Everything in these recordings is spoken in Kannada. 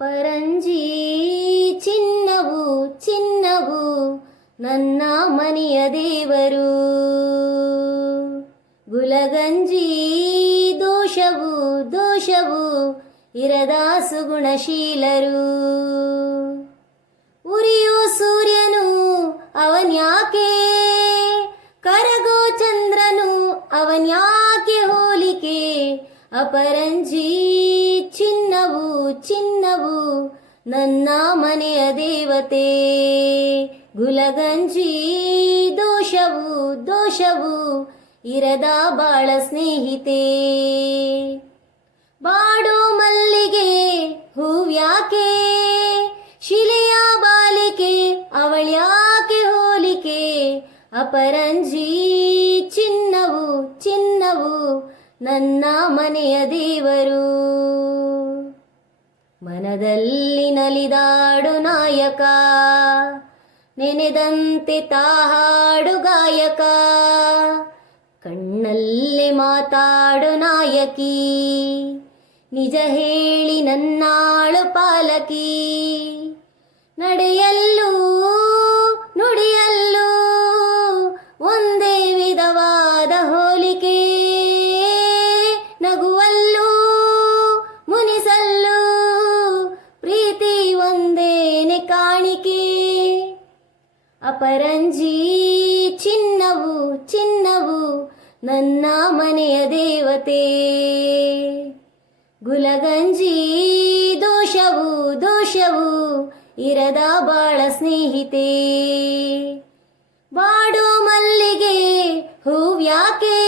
ಅಪರಂಜಿ ಚಿನ್ನವು ಚಿನ್ನವು ನನ್ನ ಮನೆಯ ದೇವರು. ಗುಲಗಂಜಿ ದೋಷವು ದೋಷವು ಇರದಾಸು ಗುಣಶೀಲರು ಉರಿಯೋ ಸೂರ್ಯನು ಅವನ್ಯಾಕೆ ಕರಗೋ ಚಂದ್ರನು ಅವನ್ಯಾಕೆ ಹೋಲಿಕೆ ಅಪರಂಜಿ ಚಿನ್ನವು ಚಿನ್ನವು ನನ್ನ ಮನೆಯ ದೇವತೆ. ಗುಲಗಂಜಿ, ದೋಷವು ದೋಷವು ಇರದ ಬಾಳ ಸ್ನೇಹಿತೆ. ಬಾಡೋ ಮಲ್ಲಿಗೆ ಹೂವ್ಯಾಕೆ ಶಿಲೆಯ ಬಾಲಿಕೆ ಅವಳ್ಯಾಕೆ ಹೋಲಿಕೆ? ಅಪರಂಜಿ ಚಿನ್ನವು ಚಿನ್ನವು ನನ್ನ ಮನೆಯ ದೇವರು. ಮನದಲ್ಲಿ ನಲಿದಾಡು ನಾಯಕ, ನೆನೆದಂತೆ ತಾಹಾಡು ಗಾಯಕ, ಕಣ್ಣಲ್ಲಿ ಮಾತಾಡು ನಾಯಕಿ, ನಿಜ ಹೇಳಿ ನನ್ನಾಳು ಪಾಲಕಿ, ನಡೆಯಲ್ಲೂ ಅಪರಂಜಿ ಚಿನ್ನವು ಚಿನ್ನವು ನನ್ನ ಮನೆಯ ದೇವತೆ. ಗುಲಗಂಜಿ, ದೋಷವು ದೋಷವು ಇರದ ಬಾಳ ಸ್ನೇಹಿತೆ. ಬಾಡೋ ಮಲ್ಲಿಗೆ ಹೂವ್ಯಾಕೆ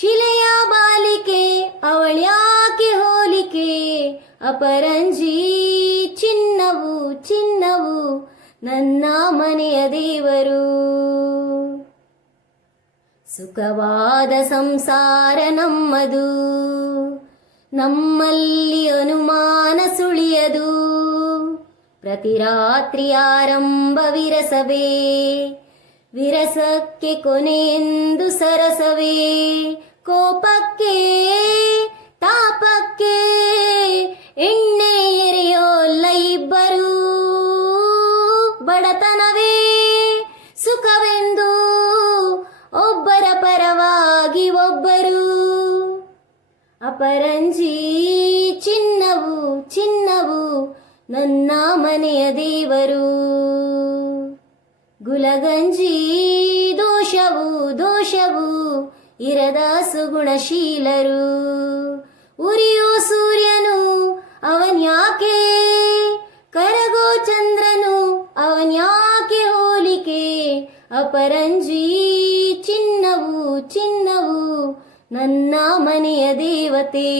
ಶಿಲೆಯ ಬಾಲಿಕೆ, ಅವಳ್ಯಾಕೆ ಹೋಲಿಕೆ? ಅಪರಂಜಿ ಚಿನ್ನವು ನನ್ನ ಮನೆಯ ದೇವರು. ಸುಖವಾದ ಸಂಸಾರ ನಮ್ಮದು. ನಮ್ಮಲ್ಲಿ ಅನುಮಾನ ಸುಳಿಯದು. ಪ್ರತಿ ರಾತ್ರಿ ಆರಂಭ ವಿರಸವೇ. ವಿರಸಕ್ಕೆ ಕೊನೆಯೆಂದು ಸರಸವೇ. ಕೋಪಕ್ಕೆ ಬಡತನವೇ. ಸುಖವೆಂದು ಒಬ್ಬರ ಪರವಾಗಿ ಒಬ್ಬರು. ಅಪರಂಜಿ ಚಿನ್ನವು ಚಿನ್ನವು ನನ್ನ ಮನೆಯ ದೇವರು. ಗುಲಗಂಜಿ ದೋಷವು ದೋಷವು ಇರದ ಸುಗುಣಶೀಲರು. ಉರಿಯೋ ಅಪರಂಜಿ ಚಿನ್ನವು ಚಿನ್ನವು ನನ್ನ ಮನೆಯ ದೇವತೆ